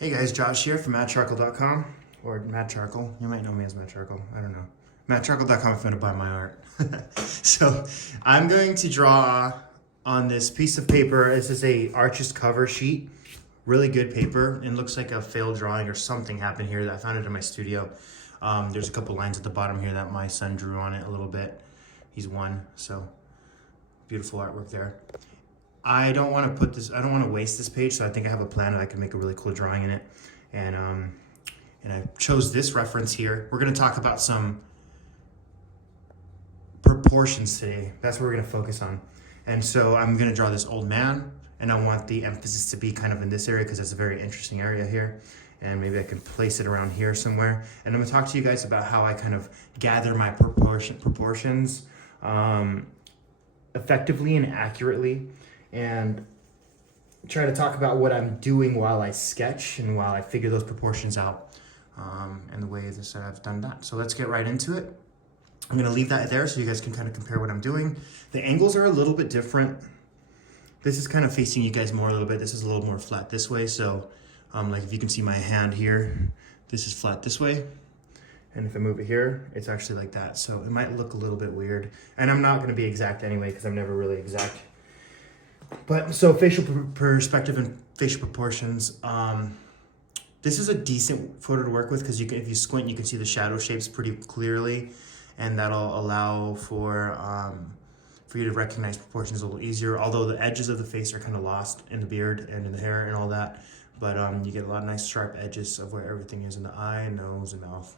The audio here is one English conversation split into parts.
Hey guys, Josh here from mattcharcoal.com, or Matt Charcoal. You might know me as Matt Charcoal. I don't know. Mattcharcoal.com if you want to buy my art. So I'm going to draw on this piece of paper. This is a Arches cover sheet. Really good paper. It looks like a failed drawing or something happened here. I found it in my studio. There's a couple lines at the bottom here that my son drew on it a little bit. He's one, so beautiful artwork there. I don't want to waste this page, so I think I have a plan that I can make a really cool drawing in it. And I chose this reference here. We're gonna talk about some proportions today. That's what we're gonna focus on. And so I'm gonna draw this old man, and I want the emphasis to be kind of in this area because it's a very interesting area here. And maybe I can place it around here somewhere. And I'm gonna talk to you guys about how I kind of gather my proportions effectively and accurately, and try to talk about what I'm doing while I sketch and while I figure those proportions out, and the way that I've done that. So let's get right into it. I'm gonna leave that there so you guys can kind of compare what I'm doing. The angles are a little bit different. This is kind of facing you guys more a little bit. This is a little more flat this way. So like if you can see my hand here, this is flat this way. And if I move it here, it's actually like that. So it might look a little bit weird. And I'm not gonna be exact anyway because I'm never really exact. But so facial perspective and facial proportions. This is a decent photo to work with because if you squint, you can see the shadow shapes pretty clearly, and that'll allow for you to recognize proportions a little easier. Although the edges of the face are kind of lost in the beard and in the hair and all that, but you get a lot of nice sharp edges of where everything is in the eye, nose, and mouth,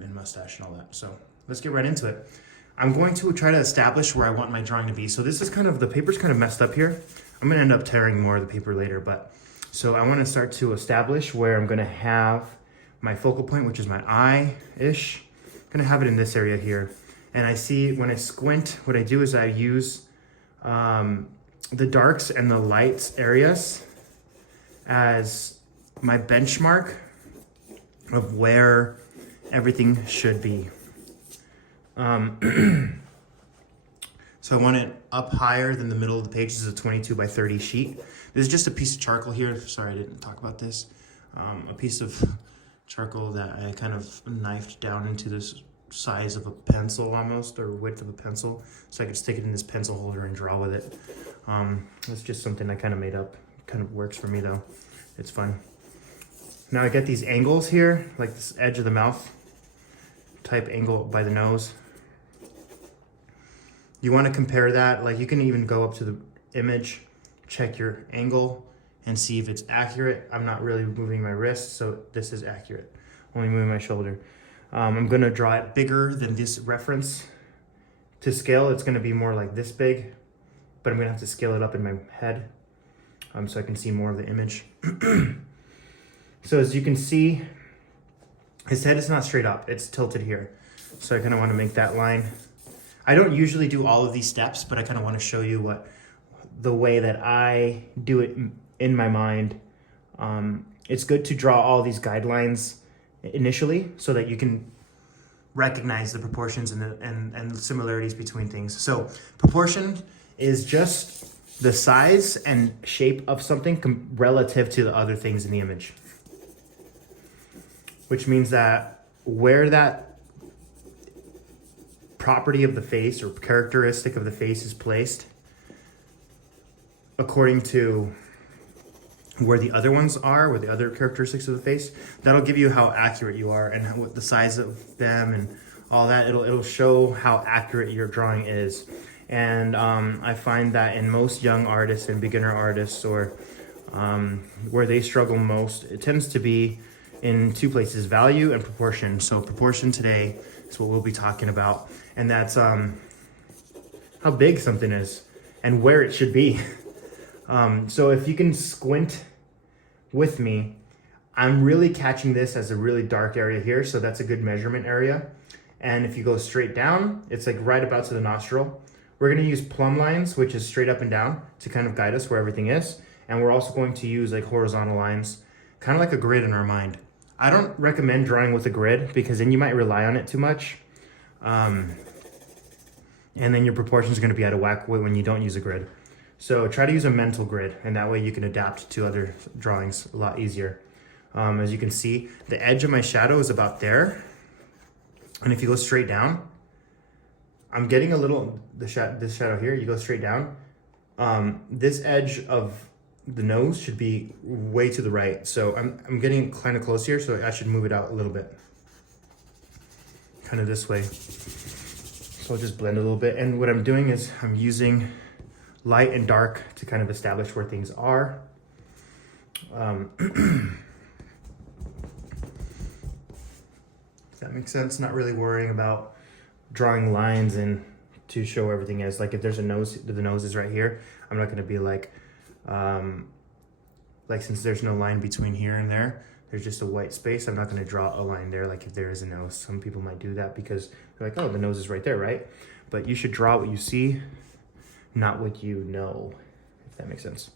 and mustache and all that. So let's get right into it. I'm going to try to establish where I want my drawing to be. So this is the paper's kind of messed up here. I'm gonna end up tearing more of the paper later, but so I wanna start to establish where I'm gonna have my focal point, which is my eye-ish. I'm gonna have it in this area here. And I see when I squint, what I do is I use the darks and the lights areas as my benchmark of where everything should be. So I want it up higher than the middle of the page. This is a 22 by 30 sheet. This is just a piece of charcoal here. Sorry, I didn't talk about this. A piece of charcoal that I kind of knifed down into this size of a pencil almost, or width of a pencil. So I could stick it in this pencil holder and draw with it. That's just something I kind of made up. Kind of works for me though. It's fun. Now I get these angles here, like this edge of the mouth type angle by the nose. You want to compare that, like you can even go up to the image, check your angle and see if it's accurate. I'm not really moving my wrist, so this is accurate. Only moving my shoulder. I'm gonna draw it bigger than this reference. To scale, it's gonna be more like this big, but I'm gonna have to scale it up in my head so I can see more of the image. So as you can see, his head is not straight up, it's tilted here. So I kind of want to make that line. I don't usually do all of these steps, but I kind of want to show you the way that I do it in my mind. It's good to draw all these guidelines initially so that you can recognize the proportions and the similarities between things. So proportion is just the size and shape of something relative to the other things in the image. Which means that where that property of the face or characteristic of the face is placed according to where the other ones are, where the other characteristics of the face, that'll give you how accurate you are and what the size of them and all that. It'll show how accurate your drawing is. And I find that in most young artists and beginner artists, or where they struggle most, it tends to be in two places: value and proportion. So proportion today is what we'll be talking about, and that's how big something is and where it should be. So if you can squint with me, I'm really catching this as a really dark area here, so that's a good measurement area. And if you go straight down, it's like right about to the nostril. We're gonna use plumb lines, which is straight up and down, to kind of guide us where everything is. And we're also going to use like horizontal lines, kind of like a grid in our mind. I don't recommend drawing with a grid because then you might rely on it too much. And then your proportions are going to be out of whack when you don't use a grid. So try to use a mental grid, and that way you can adapt to other drawings a lot easier. As you can see, the edge of my shadow is about there. And if you go straight down, I'm getting a little, this shadow here, you go straight down. This edge of the nose should be way to the right. So I'm getting kind of close here, so I should move it out a little bit. Kind of this way. So I'll just blend a little bit. And what I'm doing is I'm using light and dark to kind of establish where things are. Does that make sense? Not really worrying about drawing lines and to show everything as like if there's a nose, the nose is right here. I'm not gonna be like since there's no line between here and there, there's just a white space. I'm not gonna draw a line there like if there is a nose. Some people might do that because they're like, oh, the nose is right there, right? But you should draw what you see, not what you know, if that makes sense.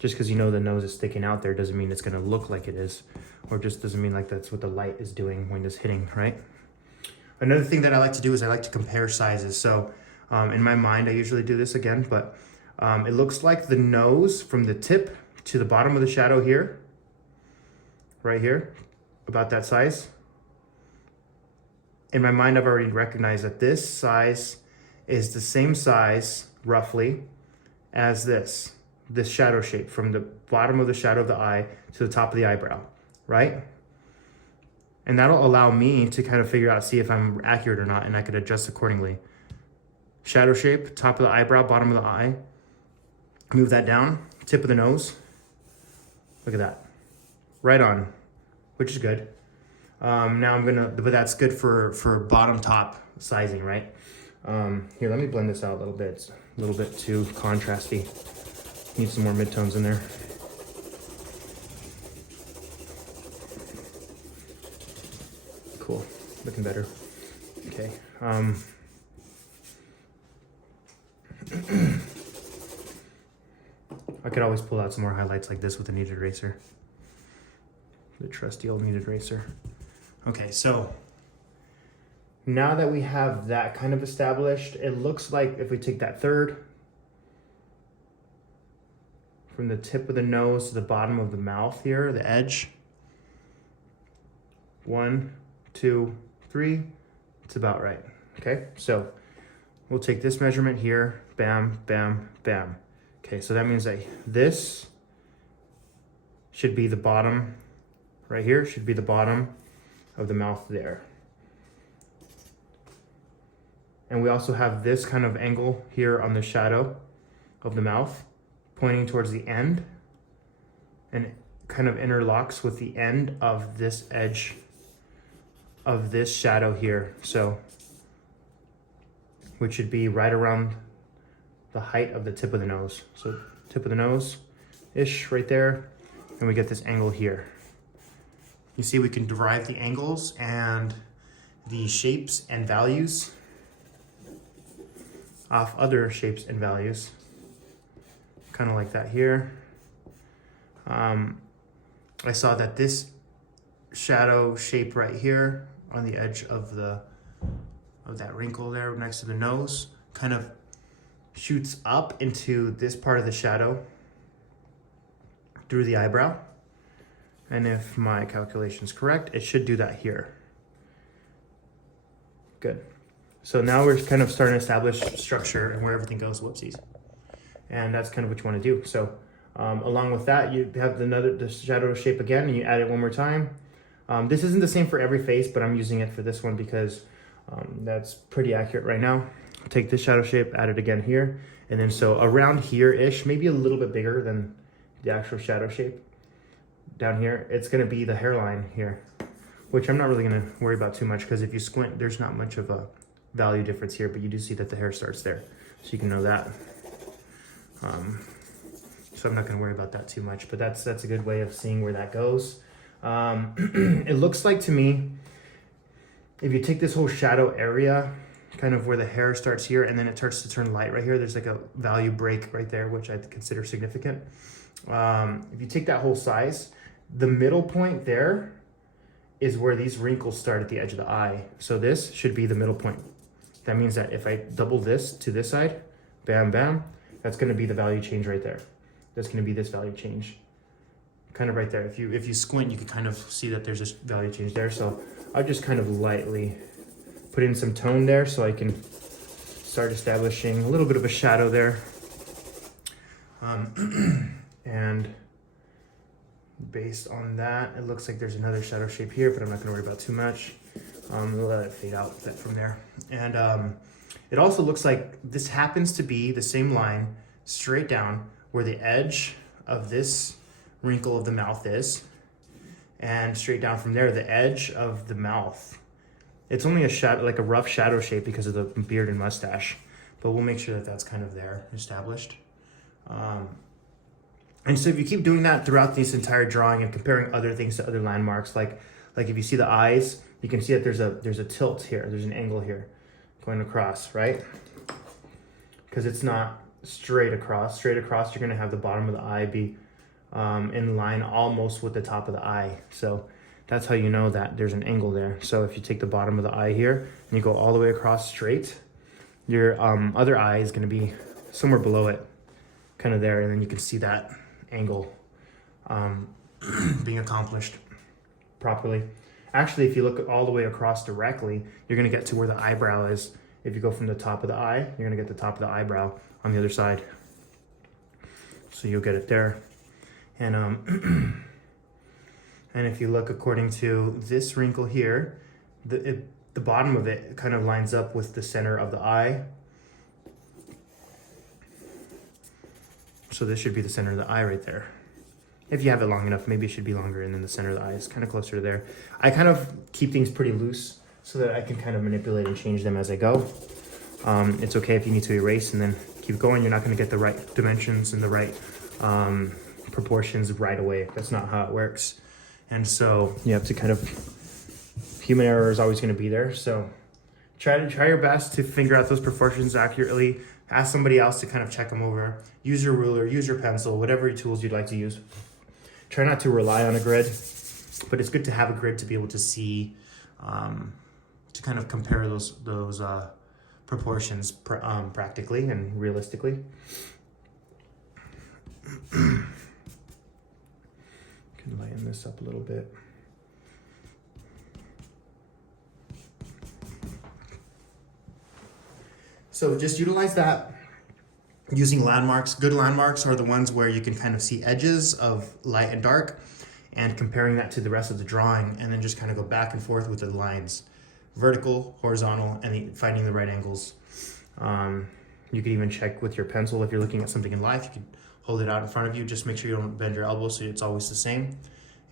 Just because you know the nose is sticking out there doesn't mean it's gonna look like it is, or just doesn't mean like that's what the light is doing when it's hitting, right? Another thing that I like to do is I like to compare sizes. So in my mind, I usually do this again, but it looks like the nose from the tip to the bottom of the shadow here, right here, about that size. In my mind, I've already recognized that this size is the same size, roughly, as this shadow shape from the bottom of the shadow of the eye to the top of the eyebrow, right? And that'll allow me to kind of figure out, see if I'm accurate or not, and I could adjust accordingly. Shadow shape, top of the eyebrow, bottom of the eye. Move that down, tip of the nose. Look at that, right on, which is good. Now but that's good for bottom top sizing, right? Here, let me blend this out a little bit. It's a little bit too contrasty. Need some more midtones in there. Cool, looking better. Okay. I could always pull out some more highlights like this with a kneaded eraser. The trusty old kneaded eraser. Okay, so now that we have that kind of established, it looks like if we take that third from the tip of the nose to the bottom of the mouth here, the edge. 1, 2, 3, it's about right, okay? So we'll take this measurement here, bam, bam, bam. Okay, so that means that this should be the bottom, right here, should be the bottom of the mouth there. And we also have this kind of angle here on the shadow of the mouth, pointing towards the end, and it kind of interlocks with the end of this edge of this shadow here. So, which should be right around the height of the tip of the nose. So tip of the nose-ish right there, and we get this angle here. You see we can derive the angles and the shapes and values off other shapes and values. Kind of like that here. I saw that this shadow shape right here on the edge of that wrinkle there next to the nose kind of shoots up into this part of the shadow through the eyebrow. And if my calculation is correct, it should do that here. Good. So now we're kind of starting to establish structure and where everything goes, whoopsies. And that's kind of what you want to do. So along with that, you have the shadow shape again, and you add it one more time. This isn't the same for every face, but I'm using it for this one because that's pretty accurate right now. Take this shadow shape, add it again here. And then so around here-ish, maybe a little bit bigger than the actual shadow shape. Down here, it's gonna be the hairline here, which I'm not really gonna worry about too much because if you squint, there's not much of a value difference here, but you do see that the hair starts there. So you can know that. So I'm not gonna worry about that too much, but that's a good way of seeing where that goes. It looks like to me, if you take this whole shadow area, kind of where the hair starts here, and then it starts to turn light right here, there's like a value break right there, which I consider significant. If you take that whole size, the middle point there is where these wrinkles start at the edge of the eye. So this should be the middle point. That means that if I double this to this side, bam, bam. That's gonna be the value change right there. That's gonna be this value change. Kind of right there. If you squint, you can kind of see that there's this value change there. So I'll just kind of lightly put in some tone there so I can start establishing a little bit of a shadow there. And based on that, it looks like there's another shadow shape here, but I'm not gonna worry about too much. We'll let it fade out from there. And it also looks like this happens to be the same line straight down where the edge of this wrinkle of the mouth is, and straight down from there, the edge of the mouth. It's only a shadow, like a rough shadow shape because of the beard and mustache, but we'll make sure that that's kind of there, established. And so if you keep doing that throughout this entire drawing and comparing other things to other landmarks, like if you see the eyes, you can see that there's a tilt here, there's an angle here going across, right? Because it's not straight across. Straight across, you're gonna have the bottom of the eye be in line almost with the top of the eye. So that's how you know that there's an angle there. So if you take the bottom of the eye here and you go all the way across straight, your other eye is gonna be somewhere below it, kind of there, and then you can see that angle being accomplished properly. Actually, if you look all the way across directly, you're gonna get to where the eyebrow is. If you go from the top of the eye, you're gonna get the top of the eyebrow on the other side. So you'll get it there. And and if you look according to this wrinkle here, the bottom of it kind of lines up with the center of the eye. So this should be the center of the eye right there. If you have it long enough, maybe it should be longer, and then the center of the eye is kind of closer to there. I kind of keep things pretty loose so that I can kind of manipulate and change them as I go. It's okay if you need to erase and then keep going. You're not going to get the right dimensions and the right proportions right away. That's not how it works. And so you have to kind of, human error is always going to be there. So try your best to figure out those proportions accurately. Ask somebody else to kind of check them over. Use your ruler, use your pencil, whatever tools you'd like to use. Try not to rely on a grid, but it's good to have a grid to be able to see, to kind of compare those proportions practically and realistically. Can lighten this up a little bit. So just utilize that. Using landmarks. Good landmarks are the ones where you can kind of see edges of light and dark, and comparing that to the rest of the drawing, and then just kind of go back and forth with the lines. Vertical, horizontal, and finding the right angles. You could even check with your pencil if you're looking at something in life. You can hold it out in front of you. Just make sure you don't bend your elbow so it's always the same.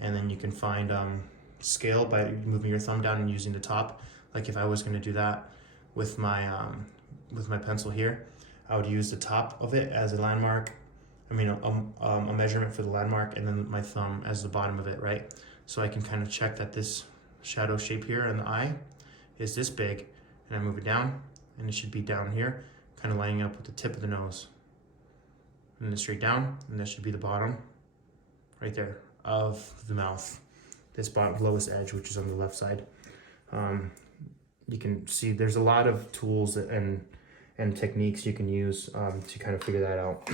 And then you can find scale by moving your thumb down and using the top. Like if I was going to do that with my pencil here, I would use the top of it as a landmark. I mean, a measurement for the landmark, and then my thumb as the bottom of it, right? So I can kind of check that this shadow shape here in the eye is this big, and I move it down, and it should be down here, kind of lining up with the tip of the nose. And then straight down, and that should be the bottom, right there, of the mouth. This bottom lowest edge, which is on the left side. You can see there's a lot of tools and techniques you can use to kind of figure that out.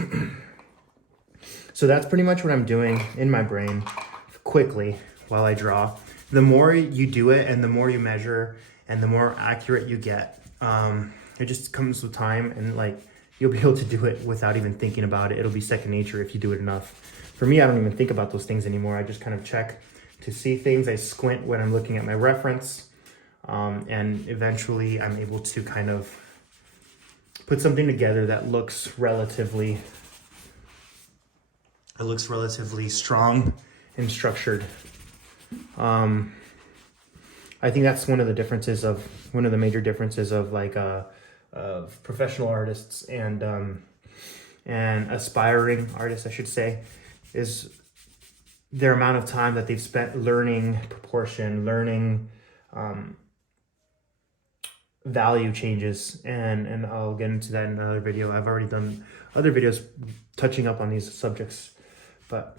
So that's pretty much what I'm doing in my brain quickly while I draw. The more you do it and the more you measure and the more accurate you get, it just comes with time, and like you'll be able to do it without even thinking about it. It'll be second nature if you do it enough. For me, I don't even think about those things anymore. I just kind of check to see things. I squint when I'm looking at my reference, and eventually I'm able to kind of put something together that looks relatively strong and structured. I think that's one of the major differences of like of professional artists and aspiring artists, I should say, is their amount of time that they've spent learning proportion, learning value changes, and I'll get into that in another video. I've already done other videos touching up on these subjects, but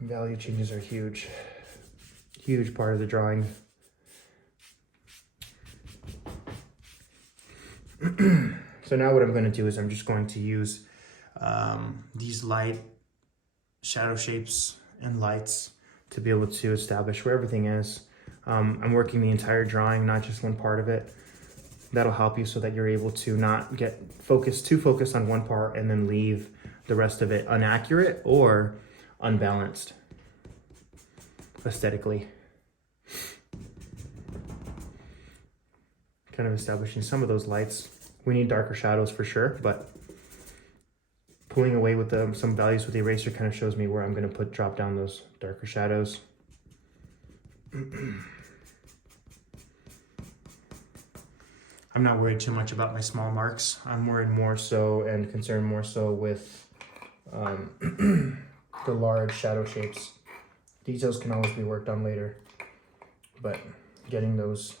value changes are huge part of the drawing. So So now what I'm going to do is I'm just going to use these light shadow shapes and lights to be able to establish where everything is. I'm working the entire drawing, not just one part of it. That'll help you so that you're able to not get too focused on one part and then leave the rest of it inaccurate or unbalanced aesthetically. Kind of establishing some of those lights. We need darker shadows for sure, but pulling away with some values with the eraser kind of shows me where I'm going to drop down those darker shadows. I'm not worried too much about my small marks. I'm worried more so and concerned more so with the large shadow shapes. Details can always be worked on later, but getting those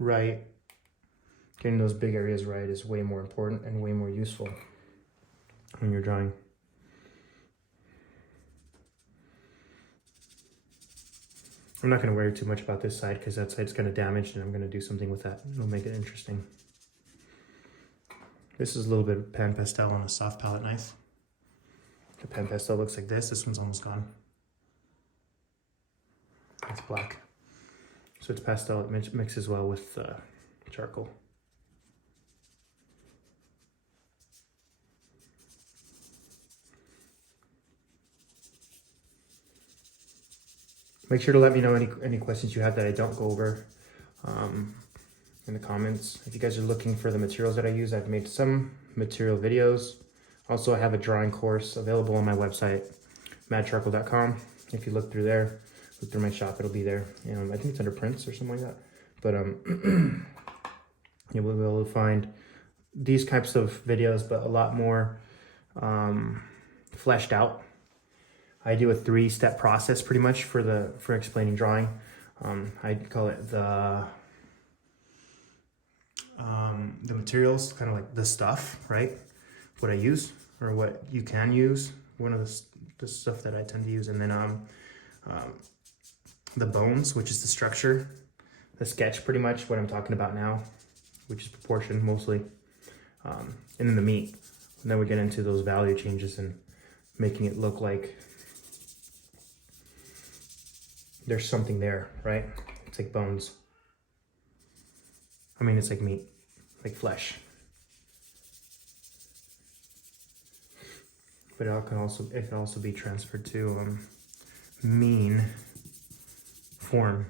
right, getting those big areas right is way more important and way more useful when you're drawing. I'm not going to worry too much about this side because that side's kind of damaged, and I'm going to do something with that. It'll make it interesting. This is a little bit of pan pastel on a soft palette knife. The pan pastel looks like this. This one's almost gone. It's black. So it's pastel. It mixes well with charcoal. Make sure to let me know any questions you have that I don't go over in the comments. If you guys are looking for the materials that I use, I've made some material videos. Also, I have a drawing course available on my website, madcharcoal.com. If you look through there, look through my shop, it'll be there. I think it's under prints or something like that. But you will be able to find these types of videos, but a lot more fleshed out. I do a 3-step process pretty much for explaining drawing. I call it the materials, kind of like the stuff, right? What I use or what you can use. One of the stuff that I tend to use, and then the bones, which is the structure, the sketch, pretty much what I'm talking about now, which is proportion mostly, and then the meat. And then we get into those value changes and making it look like there's something there, right? It's like bones. I mean, it's like meat, like flesh. But it can also be transferred to mean form,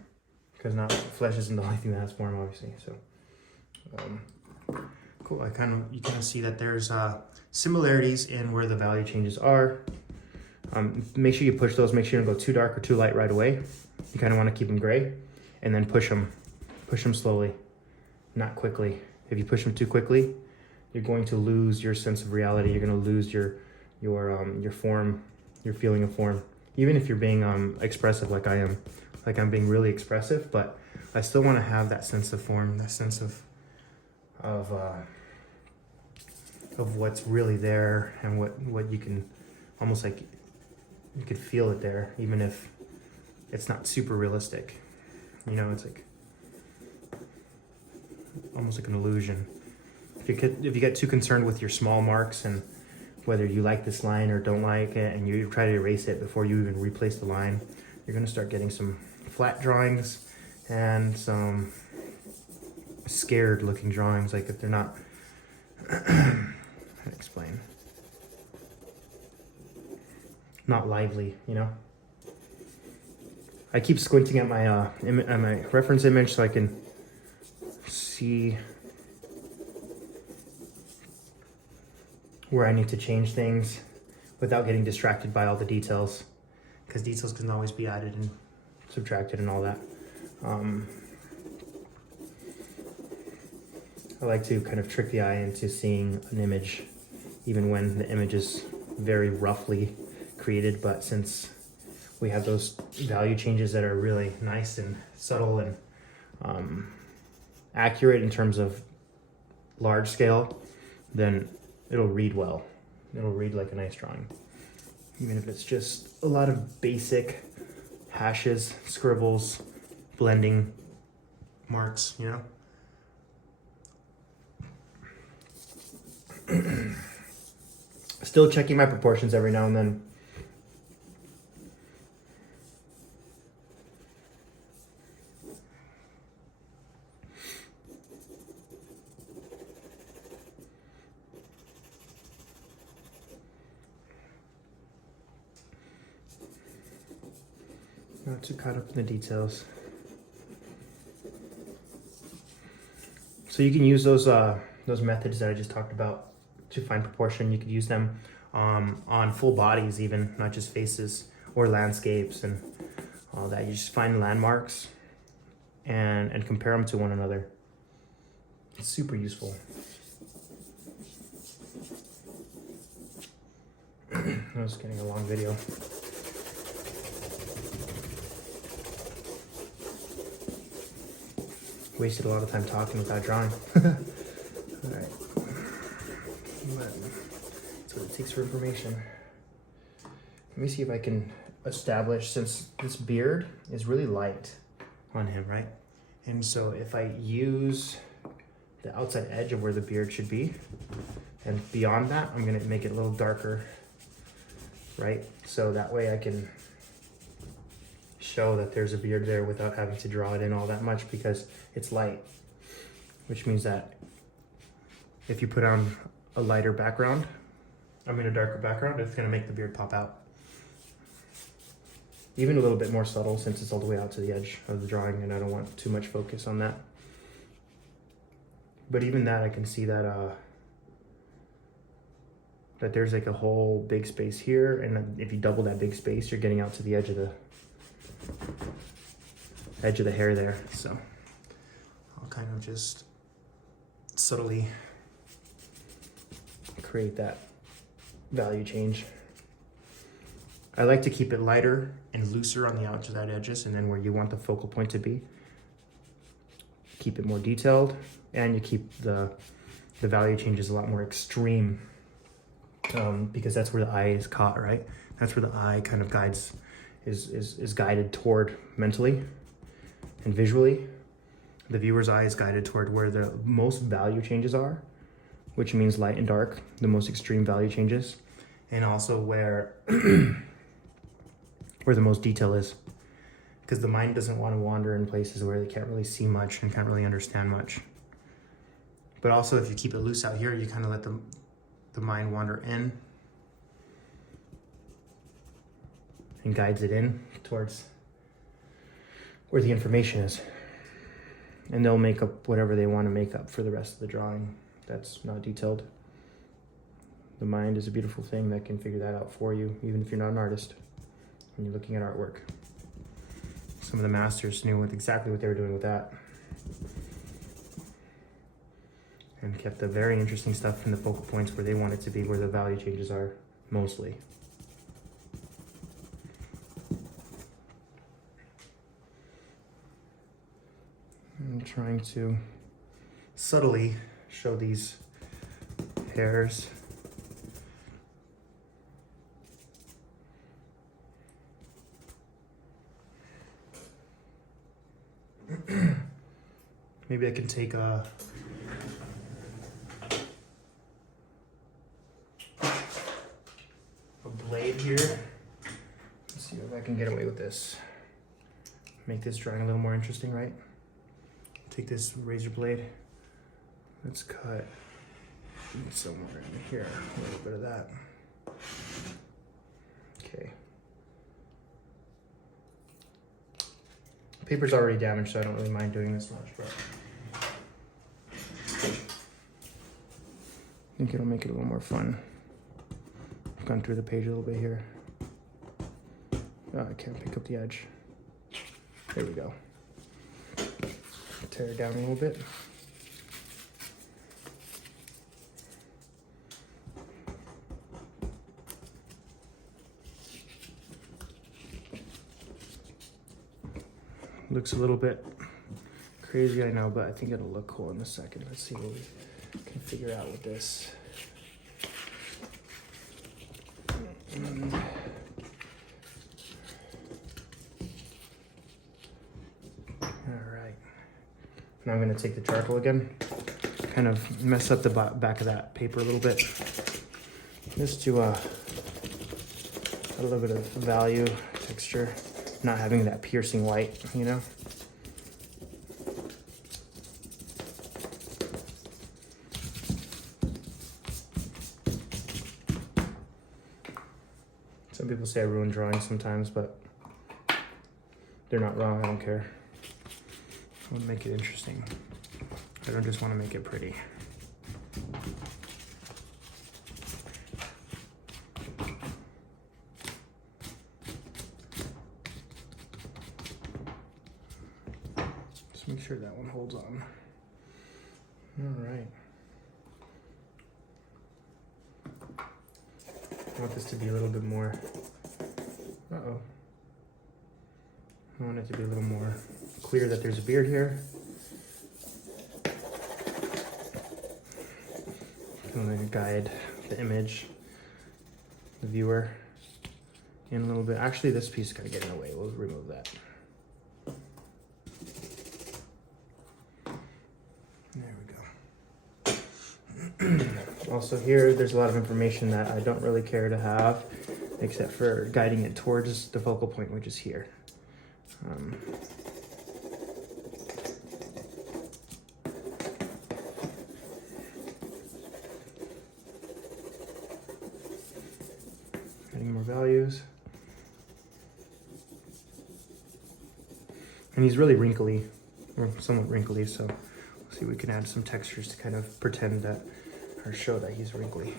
because flesh isn't the only thing that has form, obviously. So cool. You kind of see that there's similarities in where the value changes are. Make sure you push those. Make sure you don't go too dark or too light right away. You kind of want to keep them gray, and then push them slowly, not quickly. If you push them too quickly, you're going to lose your sense of reality. You're going to lose your form, your feeling of form. Even if you're being expressive like I am, like I'm being really expressive, but I still want to have that sense of form, that sense of what's really there, and what you can almost like. You could feel it there, even if it's not super realistic. It's like almost like an illusion. If you get too concerned with your small marks and whether you like this line or don't like it, and you try to erase it before you even replace the line, you're gonna start getting some flat drawings and some scared looking drawings, like if they're not, how to explain? Not lively, I keep squinting at my reference image so I can see where I need to change things without getting distracted by all the details, because details can always be added and subtracted and all that. I like to kind of trick the eye into seeing an image, even when the image is very roughly created, but since we have those value changes that are really nice and subtle and accurate in terms of large scale, then it'll read well. It'll read like a nice drawing, even if it's just a lot of basic hashes, scribbles, blending marks, Still checking my proportions every now and then. Not too caught up in the details. So you can use those methods that I just talked about to find proportion. You could use them on full bodies even, not just faces or landscapes and all that. You just find landmarks and compare them to one another. It's super useful. I was getting a long video. Wasted a lot of time talking without drawing. Alright. That's what it takes for information. Let me see if I can establish, since this beard is really light on him, right? And so if I use the outside edge of where the beard should be, and beyond that, I'm gonna make it a little darker, right? So that way I can show that there's a beard there without having to draw it in all that much because it's light, which means that if you put on a lighter background, a darker background, it's gonna make the beard pop out. Even a little bit more subtle since it's all the way out to the edge of the drawing and I don't want too much focus on that. But even that, I can see that that there's like a whole big space here, and if you double that big space, you're getting out to the edge of the hair there. So I'll kind of just subtly create that value change. I like to keep it lighter and looser on the outside edges, and then where you want the focal point to be, keep it more detailed, and you keep the value changes a lot more extreme, because that's where the eye is caught, right? That's where the eye kind of guides, is guided toward mentally and visually. The viewer's eye is guided toward where the most value changes are, which means light and dark, the most extreme value changes, and also where where the most detail is, because the mind doesn't want to wander in places where they can't really see much and can't really understand much. But also, if you keep it loose out here, you kind of let the mind wander in and guides it in towards where the information is. And they'll make up whatever they want to make up for the rest of the drawing that's not detailed. The mind is a beautiful thing that can figure that out for you, even if you're not an artist, when you're looking at artwork. Some of the masters knew exactly what they were doing with that, and kept the very interesting stuff in the focal points where they want it to be, where the value changes are mostly. I'm trying to subtly show these hairs. Maybe I can take a blade here. Let's see if I can get away with this. Make this drawing a little more interesting, right? Take this razor blade. Let's cut somewhere in here, a little bit of that. Okay. Paper's already damaged, so I don't really mind doing this much, but I think it'll make it a little more fun. I've gone through the page a little bit here. Oh, I can't pick up the edge. There we go. Tear it down a little bit. Looks a little bit crazy, I know, but I think it'll look cool in a second. Let's see what we can figure out with this. All right. Now I'm gonna take the charcoal again. kind of mess up the back of that paper a little bit, just to add a little bit of value, texture, not having that piercing white, you know? Some people say I ruin drawings sometimes, but they're not wrong. I don't care. I want to make it interesting. I don't just want to make it pretty. Just make sure that one holds on. All right. I want this to be a little bit more, uh-oh. I want it to be a little more clear that there's a beard here. I'm gonna guide the image, the viewer, in a little bit. Actually, this piece is gonna get in the way. We'll remove that. There we go. Also here, there's a lot of information that I don't really care to have, except for guiding it towards the focal point, which is here. Adding more values. And he's really wrinkly, or somewhat wrinkly, so we'll see if we can add some textures to kind of pretend that, or show that he's wrinkly.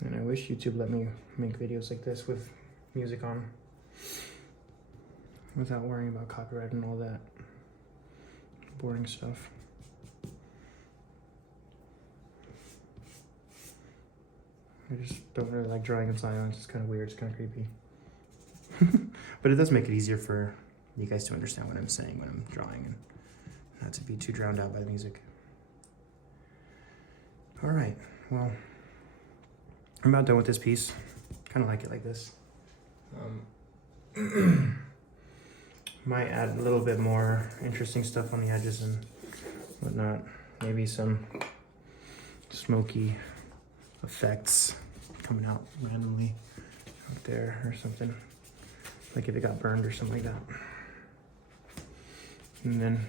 And I wish YouTube let me make videos like this with music on, without worrying about copyright and all that boring stuff. I just don't really like drawing in silence. It's kind of weird, it's kind of creepy. But it does make it easier for you guys to understand what I'm saying when I'm drawing and not to be too drowned out by the music. All right, well, I'm about done with this piece. Kind of like it like this. Might add a little bit more interesting stuff on the edges and whatnot. Maybe some smoky effects coming out randomly out there or something. Like if it got burned or something like that. And then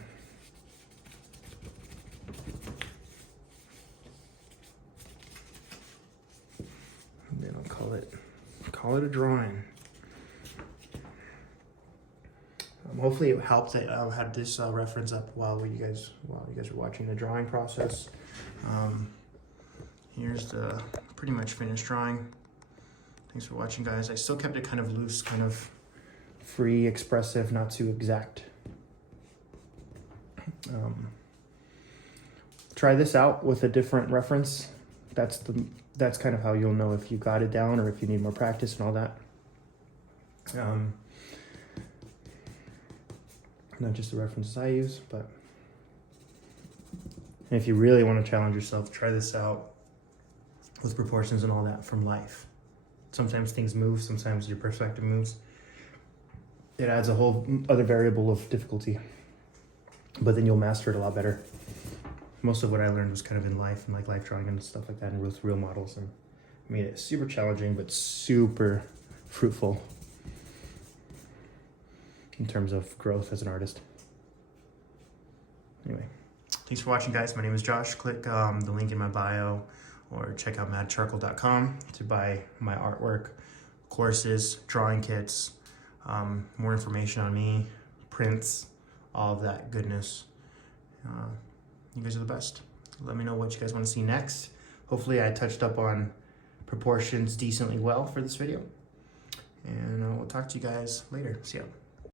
I'll call it a drawing. Hopefully it helped that I'll have this reference up while you guys are watching the drawing process. Here's the pretty much finished drawing. Thanks for watching, guys. I still kept it kind of loose, kind of free, expressive, not too exact. Try this out with a different reference. That's kind of how you'll know if you got it down or if you need more practice and all that. Not just the references I use, but if you really want to challenge yourself, try this out with proportions and all that from life. Sometimes things move, sometimes your perspective moves. It adds a whole other variable of difficulty, but then you'll master it a lot better. Most of what I learned was kind of in life and like life drawing and stuff like that, and with real models, and made it super challenging but super fruitful in terms of growth as an artist. Anyway, thanks for watching, guys. My name is Josh. Click the link in my bio or check out madcharcoal.com to buy my artwork, courses, drawing kits, more information on me, prints, all of that goodness. You guys are the best. Let me know what you guys want to see next. Hopefully I touched up on proportions decently well for this video. And we'll talk to you guys later. See ya.